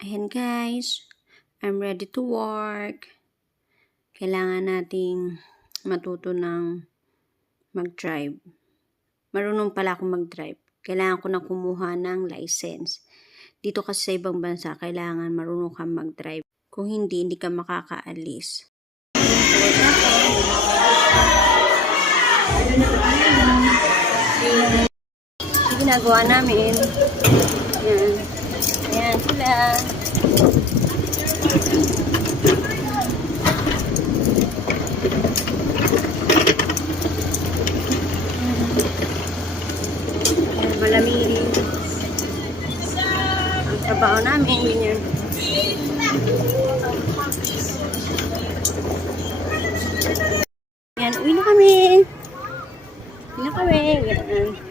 Ayan guys, I'm ready to work. Kailangan nating matuto ng mag-drive. Marunong pala akong mag-drive. Kailangan ko na kumuha ng license. Dito kasi sa ibang bansa, kailangan marunong kang mag-drive. Kung hindi, hindi ka makakaalis. Ito ginagawa namin. Ayan. Ayan sila. Malamig. Ang trabaho namin, ganyan. Yan, uwi na kami. Uwi na kami. Ganyan.